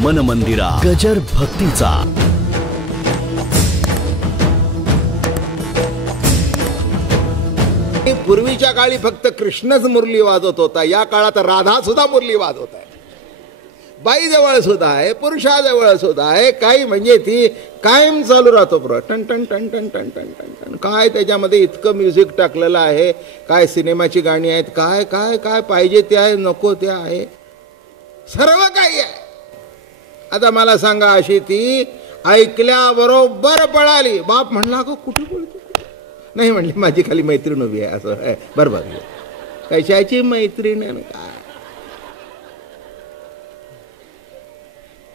मन मंदिरा गजर भक्तीचा. पूर्वीच्या काळी फक्त कृष्णच मुरली वाजवत होता, या काळात राधा सुद्धा मुरली वाजवत आहे. बाई जवळ सुद्धा आहे, पुरुषाजवळ सुद्धा आहे. काही म्हणजे ती कायम चालू राहतो टन टन टन टन टन टन टन टन. काय त्याच्यामध्ये इतकं म्युझिक टाकलेलं आहे, काय सिनेमाची गाणी आहेत, काय काय काय पाहिजे ते आहे, नको ते आहे, सर्व काही आहे. आता मला सांगा, अशी ती ऐकल्याबरोबर पळाली. बाप म्हणला गो कुठे बोलतो? नाही म्हणली, माझी खाली मैत्रीण उभी आहे. असं आहे बरोबर, कशाची मैत्रीण आहे काय?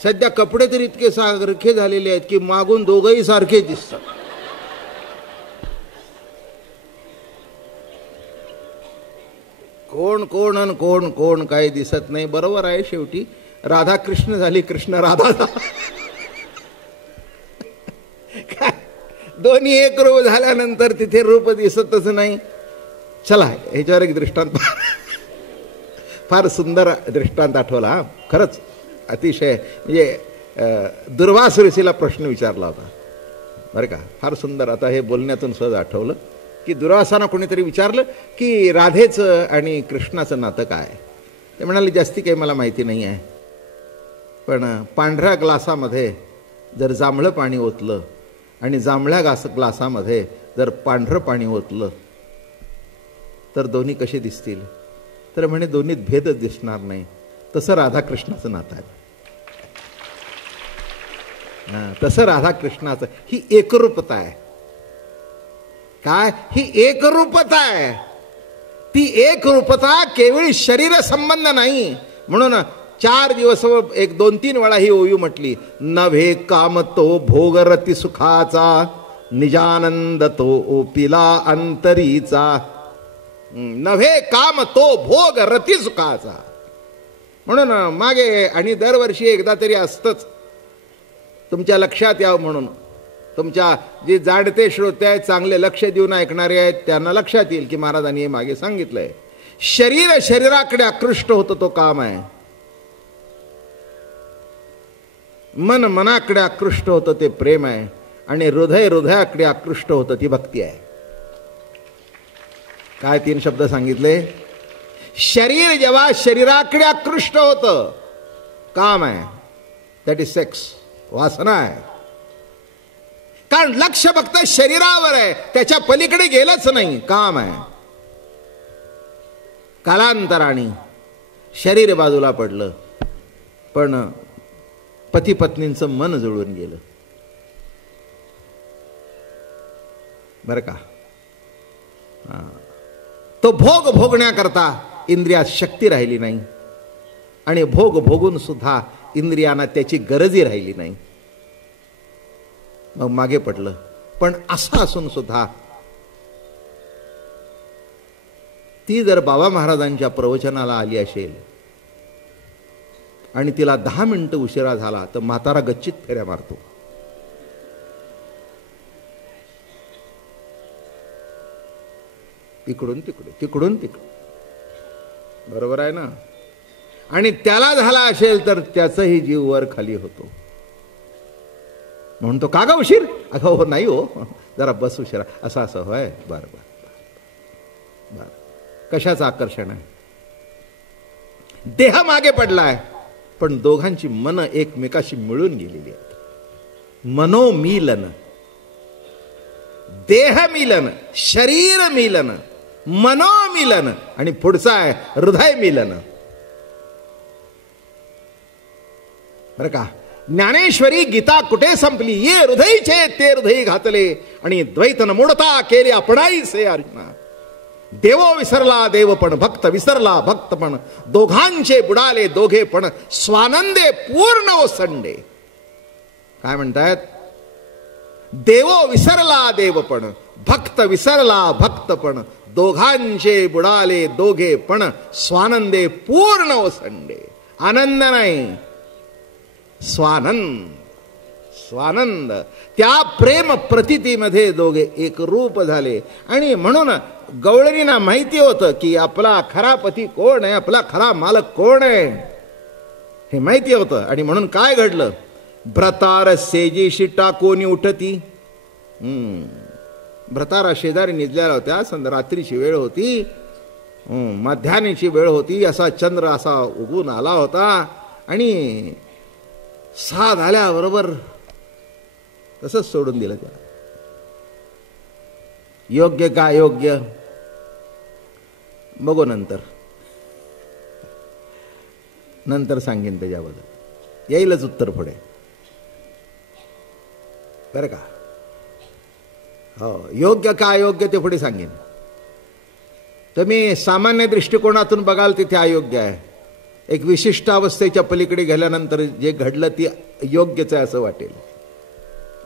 सध्या कपडे तर इतके सारखे झालेले आहेत की मागून दोघंही सारखे दिसतात. कोण कोण आणि कोण कोण काही दिसत नाही. बरोबर आहे, शेवटी राधा कृष्ण झाली, कृष्ण राधा काय दोन्ही एक रूप झाल्यानंतर तिथे रूप दिसतच नाही. चला, ह्याच्यावर एक दृष्टांत, फार सुंदर दृष्टांत आठवला. खरंच अतिशय म्हणजे दुर्वास ऋषीला प्रश्न विचारला होता बरं का, फार सुंदर. आता हे बोलण्यातून सहज आठवलं की दुर्वासांना कोणीतरी विचारलं की राधेचं आणि कृष्णाचं नातं काय. ते म्हणाले, जास्ती काही मला माहिती नाही आहे, पण पांढऱ्या ग्लासामध्ये जर जांभळं पाणी ओतलं आणि जांभळ्या ग्लासामध्ये जर पांढरं पाणी ओतलं तर दोन्ही कसे दिसतील? तर म्हणे दोन्हीत भेदच दिसणार नाही. तसं राधाकृष्णाचं नातं आहे. तसं राधाकृष्णाचं ही एकरूपता आहे. काय ही एकरूपता आहे? ती एकरूपता केवळ शरीर संबंध नाही. म्हणून 4 दिवस 1-2-3 वेळा ही ओवी म्हटली. नव्हे काम तो भोगरती सुखाचा, निजानंद तो ओपिला अंतरीचा. नव्हे काम तो भोग रती सुखाचा. म्हणून मागे आणि दरवर्षी एकदा तरी असतंच, तुमच्या लक्षात यावं म्हणून. तुमच्या जे जाणते श्रोते आहेत, चांगले लक्ष देऊन ऐकणारे आहेत, त्यांना लक्षात येईल की महाराजांनी हे मागे सांगितलंय. शरीर शरीराकडे आकृष्ट होतं तो काम आहे, मन मनाकडे आकृष्ट होतं ते प्रेम आहे, आणि हृदय हृदयाकडे आकृष्ट होतं ती भक्ती आहे. काय 3 शब्द सांगितले? शरीर जेव्हा शरीराकडे आकृष्ट होतं काम आहे, दॅट इज सेक्स, वासना आहे. कारण लक्ष फक्त शरीरावर आहे, त्याच्या पलीकडे गेलंच नाही, काम आहे. कालांतराने शरीर बाजूला पडलं, पण पती पत्नींचं मन जुळून गेलं बरं का. तो भोग भोगण्याकरता इंद्रियात शक्ती राहिली नाही, आणि भोग भोगून सुद्धा इंद्रियांना त्याची गरजही राहिली नाही. मग मागे पडलं. पण असं असून सुद्धा ती जर बाबा महाराजांच्या प्रवचनाला आली असेल आणि तिला 10 मिनिटं उशिरा झाला तर म्हातारा गच्चीत फेऱ्या मारतो. इकडून तिकडे, तिकडून तिकडे, बरोबर आहे ना. आणि त्याला झाला असेल तर त्याचाही जीव वर खाली होतो. म्हणतो का ग उशीर? अगं हो नाही हो, जरा बस उशिरा. असं असं होय, बरं बरं बरं. कशाचं आकर्षण आहे? देह मागे पडलाय, पण दोघांची मन एकमेकाशी मिळून गेलेली आहेत. मनोमिलन, देह मिलन, शरीर मिलन, मनोमिलन, आणि पुढचा आहे हृदय मिलन बरं का. ज्ञानेश्वरी गीता कुठे संपली? ये हृदयचे ते हृदय घातले, आणि द्वैत न मोडता केले आपणाईसे अर्जुना. देवो विसरला देवपण, भक्त विसरला भक्तपण, दोघांचे बुडाले दोघे पण, स्वानंदे पूर्ण ओसंडे. काय म्हणतायत? देवो विसरला देवपण, भक्त विसरला भक्तपण, दोघांचे बुडाले दोघे पण, स्वानंदे पूर्ण ओसंडे. आनंद नाही, स्वानंद. स्वानंद. त्या प्रेम प्रतितीमध्ये दोघे एक रूप झाले. आणि म्हणून गवळणींना माहिती होतं की आपला खरा पती कोण आहे, आपला खरा मालक कोण आहे. हे माहिती होतं. आणि म्हणून काय घडलं, भ्रतार सेजेशी टाकोनी उठती. भ्रतारा शेजारी निजलेल्या होत्या. रात्रीची वेळ होती, मध्यान्हीची वेळ होती. असा चंद्र असा उगून आला होता आणि साध आल्याबरोबर तसंच सोडून दिलं त्याला. योग्य का योग्य बघू नंतर सांगेन त्याच्याबद्दल, येईलच उत्तर पुढे बरं का. हो, योग्य का अयोग्य ते पुढे सांगेन. तुम्ही सामान्य दृष्टिकोनातून बघाल तिथे अयोग्य आहे. एक विशिष्ट अवस्थेच्या पलीकडे गेल्यानंतर जे घडलं ती योग्यच आहे असं वाटेल.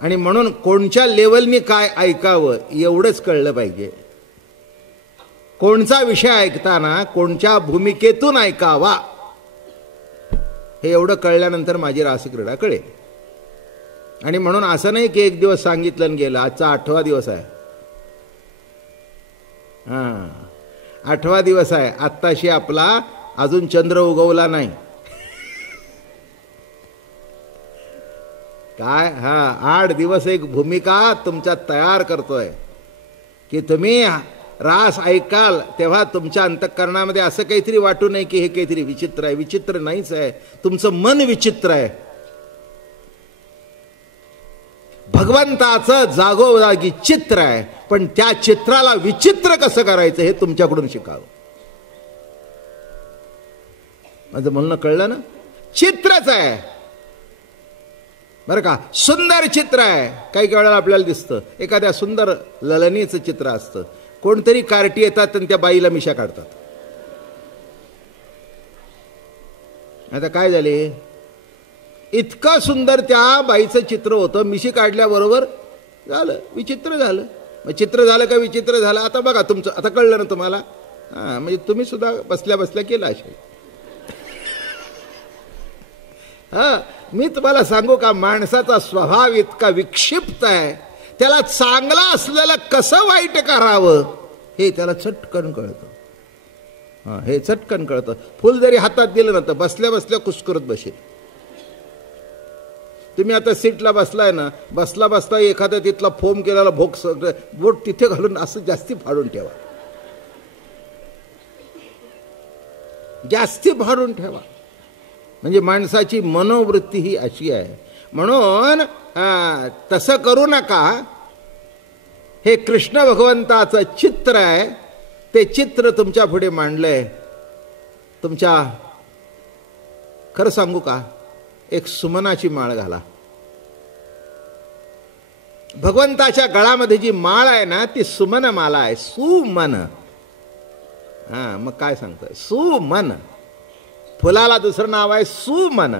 आणि म्हणून कोणत्या लेवलनी काय ऐकावं एवढंच कळलं पाहिजे. कोणचा विषय ऐकताना कोणत्या भूमिकेतून ऐकावा हे एवढं कळल्यानंतर माझी रासक्रीडा कळेल. आणि म्हणून असं नाही की एक दिवस सांगितलं आणि गेलं. आजचा 8वा दिवस आहे. 8वा दिवस आहे. आत्ताशी आपला अजून चंद्र उगवला नाही. काय 8 दिवस एक भूमिका तुमच्यात तयार करतोय की तुम्ही रास ऐकाल तेव्हा तुमच्या अंतःकरणामध्ये असं काहीतरी वाटू नये की हे काहीतरी विचित्र आहे. विचित्र नाहीच आहे, तुमचं मन विचित्र आहे. भगवंताचं जागोजागी चित्र आहे, पण त्या चित्राला विचित्र कसं करायचं हे तुमच्याकडून शिकावं. माझं म्हणणं कळलं ना. चित्रच आहे बरं का. सुंदर चित्र आहे. काही वेळेला आपल्याला दिसतं एखाद्या सुंदर ललनीचं चित्र असतं. कोणतरी कार्टी येतात आणि त्या बाईला मिशा काढतात. आता काय झाले, इतकं सुंदर त्या बाईचं चित्र होतं, मिशी काढल्याबरोबर झालं विचित्र झालं. मग चित्र झालं का विचित्र झालं. आता बघा तुमचं, आता कळलं ना तुम्हाला. म्हणजे तुम्ही सुद्धा बसल्या बसल्या केला असेल. मी तुम्हाला सांगू का, माणसाचा स्वभाव इतका विक्षिप्त आहे, त्याला चांगला असलेलं कसं वाईट करावं हे त्याला चटकन कळतं. हे चटकन कळतं. फुल जरी हातात दिलं ना तर बसल्या बसल्या कुस्करत बसेल. तुम्ही आता सीटला बसलाय ना, बसला बसता एखादा तिथला फोम केलेला बोट तिथे घालून असं जास्ती फाडून ठेवा, जास्ती फाडून ठेवा. म्हणजे माणसाची मनोवृत्ती ही अशी आहे. म्हणून तसं करू नका. हे कृष्ण भगवंताचं चित्र आहे. ते चित्र तुमच्या पुढे मांडलंय. तुमच्या, खरं सांगू का, एक सुमनाची माळ घाला. भगवंताच्या गळामध्ये जी माळ आहे ना ती सुमन माला आहे. सुमन. मग काय सांगतोय, सुमन. फुलाला दुसरं नाव आहे सुमन.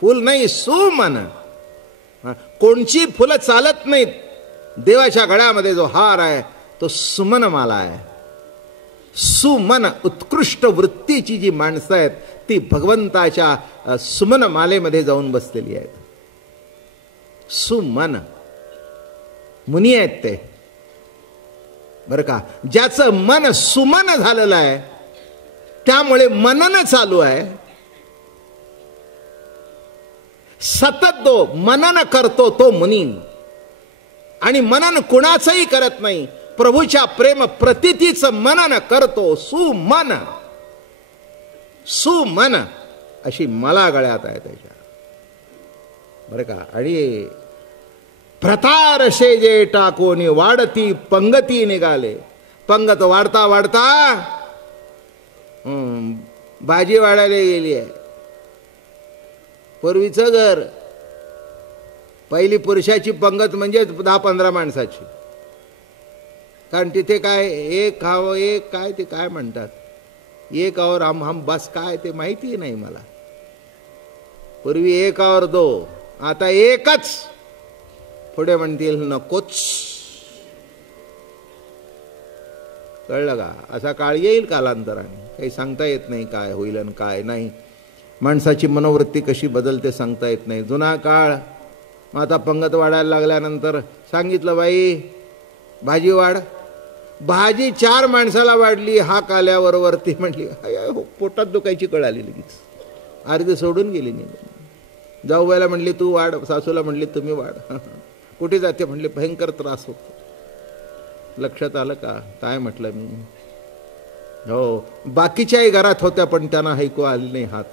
फुल नाही, सुमन. कोणची फुलं चालत नाहीत. देवाच्या गळ्यामध्ये जो हार आहे तो सुमन माला आहे. सुमन, उत्कृष्ट वृत्तीची जी माणसं आहेत ती भगवंताच्या सुमन मालेमध्ये जाऊन बसलेली आहेत. सुमन मुनी आहेत ते बरं का. ज्याचं मन सुमन झालेलं आहे त्यामुळे मनन चालू आहे. सतत जो मनन करतो तो मुनी. आणि मनन कुणाचंही करत नाही, प्रभूच्या प्रेम प्रतितीचं मनन करतो. सुमन. सुमन अशी मला गळ्यात आहे त्याच्या बरं का. आणि प्रतार शेजे टाकोनी वाढती पंगती निघाले. पंगत वाढता वाढता भाजी वाढायला गेली आहे. पूर्वीचं घर, पहिली पुरुषाची पंगत म्हणजे 10-15 माणसाची. कारण तिथे काय एक खावं, एक काय ते काय म्हणतात, एक और हम बस काय ते माहिती नाही मला. पूर्वी एक और दो, आता एकच. पुढे म्हणतील नकोच. कळलं का. असा काळ येईल कालांतराने, काही सांगता येत नाही काय होईल आणि काय नाही. माणसाची मनोवृत्ती कशी बदलते सांगता येत नाही. जुना काळ. मग आता पंगत वाढायला लागल्यानंतर सांगितलं बाई भाजी वाढ. भाजी 4 माणसाला वाढली. हाक आल्याबरोबर ती म्हटली पोटात दुखायची कळ आली लगेच. अर्धी सोडून गेली निघून. जाऊबाईला म्हणली तू वाढ, सासूला म्हणली तुम्ही वाढ. कुठे जाते म्हणले भयंकर त्रास होतो. लक्षात आलं का काय म्हटलं मी? हो, बाकीच्याही घरात होत्या पण त्यांना ऐकू आली नाही हात.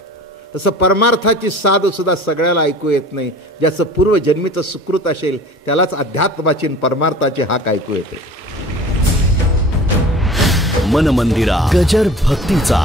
तसं परमार्थाची साध सुद्धा सगळ्याला ऐकू येत नाही. ज्याचं पूर्वजन्मीचं सुकृत असेल त्यालाच अध्यात्माची परमार्थाची हाक ऐकू येते. मन मंदिरा गजर भक्तीचा.